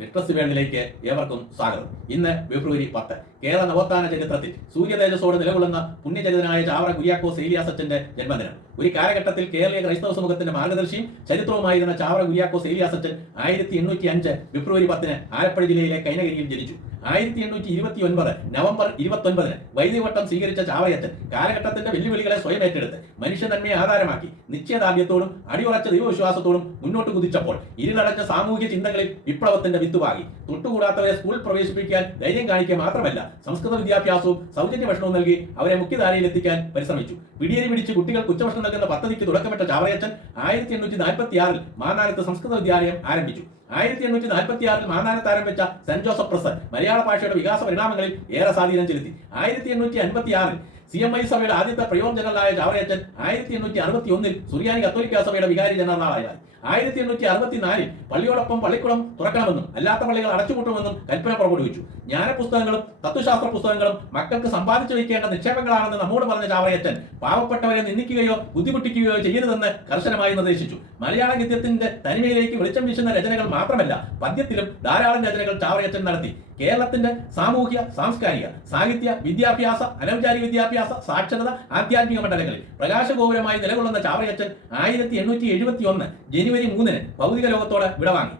Literacy വേൾഡിലേക്ക് ഏവർക്കും സ്വാഗതം. ഇന്ന് ഫെബ്രുവരി 10. കേരള നവോത്ഥാന ചരിത്രത്തിൽ സൂര്യതേജസ്സോട് നിലകൊള്ളുന്ന പുണ്യചരിതനായ ചാവറ കുര്യാക്കോസ് ഏലിയാസച്ചന്റെ ജന്മദിനം. ഒരു കാലഘട്ടത്തിൽ കേരളീയ ക്രൈസ്തവ സമൂഹത്തിന്റെ മാർഗദർശിയും ചരിത്രവുമായിരുന്ന ചാവറ കുര്യാക്കോസ് ഏലിയാസച്ചൻ 1805 ഫെബ്രുവരി 10 ആലപ്പുഴ ജില്ലയിലെ കൈനകരിയിൽ ജനിച്ചു. 1829 നവംബർ 29 വൈദികവട്ടം സ്വീകരിച്ച ചാവറയച്ചൻ കാലഘട്ടത്തിന്റെ വെല്ലുവിളികളെ സ്വയം ഏറ്റെടുത്ത് മനുഷ്യനന്മയെ ആധാരമാക്കി നിശ്ചയദാർഢ്യത്തോടും അടിയുറച്ച ദൈവവിശ്വാസത്തോടും മുന്നോട്ട് കുതിച്ചപ്പോൾ ഇരുളടഞ്ഞ സാമൂഹിക ചിന്തകളിൽ വിപ്ലവത്തിന്റെ വിത്തുപാകി. തൊട്ടുകൂടാത്തവരെ സ്കൂളിൽ പ്രവേശിപ്പിക്കാൻ ധൈര്യം കാണിക്കുക മാത്രമല്ല, സംസ്കൃത വിദ്യാഭ്യാസവും സൗജന്യ ഭക്ഷണവും നൽകി അവരെ മുഖ്യധാരയിൽ എത്തിക്കാൻ പരിശ്രമിച്ചു. പിടിയേരി പിടിച്ച് കുട്ടികൾക്ക് ഉച്ചഭക്ഷണം നൽകുന്ന പദ്ധതിക്ക് തുടക്കമിട്ട ചാവറയച്ചൻ 1846 മാന്നാനത്ത് സംസ്കൃത വിദ്യാലയം ആരംഭിച്ചു. 1846 മാന്നാനത്ത് ആരംഭിച്ച സെന്റ് ജോസഫ് പ്രസ് മലയാള ഭാഷയുടെ വികാസ പരിണാമങ്ങളിൽ ഏറെ സ്വാധീനം ചെലുത്തി. 1856 CMI സഭയുടെ ആദ്യത്തെ പ്രയോർ ജനറലായ ചാവറയച്ചൻ 1861 സുറിയാനി കത്തോലിക്ക സഭയുടെ വികാരി ജനറലായി. 1864 പള്ളിയോടൊപ്പം പള്ളിക്കുളം തുറക്കണമെന്നും അല്ലാത്ത പള്ളികൾ അടച്ചുപൂട്ടുമെന്നും കൽപ്പന പുറപ്പെടുവിച്ചു. ജ്ഞാനപുസ്തകങ്ങളും തത്വശാസ്ത്ര പുസ്തകങ്ങളും മക്കൾക്ക് സമ്പാദിച്ചു വയ്ക്കേണ്ട നിക്ഷേപങ്ങളാണെന്ന് നമ്മോട് പറഞ്ഞ ചാവറയച്ചൻ പാവപ്പെട്ടവരെ നിന്ദിക്കുകയോ ബുദ്ധിമുട്ടിക്കുകയോ ചെയ്യരുതെന്ന് കർശനമായി നിർദ്ദേശിച്ചു. മലയാള ഗദ്യത്തിന്റെ തനിമയിലേക്ക് വെളിച്ചം വീശുന്ന രചനകൾ മാത്രമല്ല, പദ്യത്തിലും ധാരാളം രചനകൾ ചാവറയച്ചൻ നടത്തി. കേരളത്തിന്റെ സാമൂഹ്യ, സാംസ്കാരിക, സാഹിത്യ, വിദ്യാഭ്യാസ, അനൗപചാരിക വിദ്യാഭ്യാസ, സാക്ഷരത, ആധ്യാത്മിക മണ്ഡലങ്ങളിൽ പ്രകാശഗോപുരമായി നിലകൊള്ളുന്ന ചാവറയച്ചൻ 1871 ജനുവരി 3 ഭൗതിക ലോകത്തോട് വിടവാങ്ങി.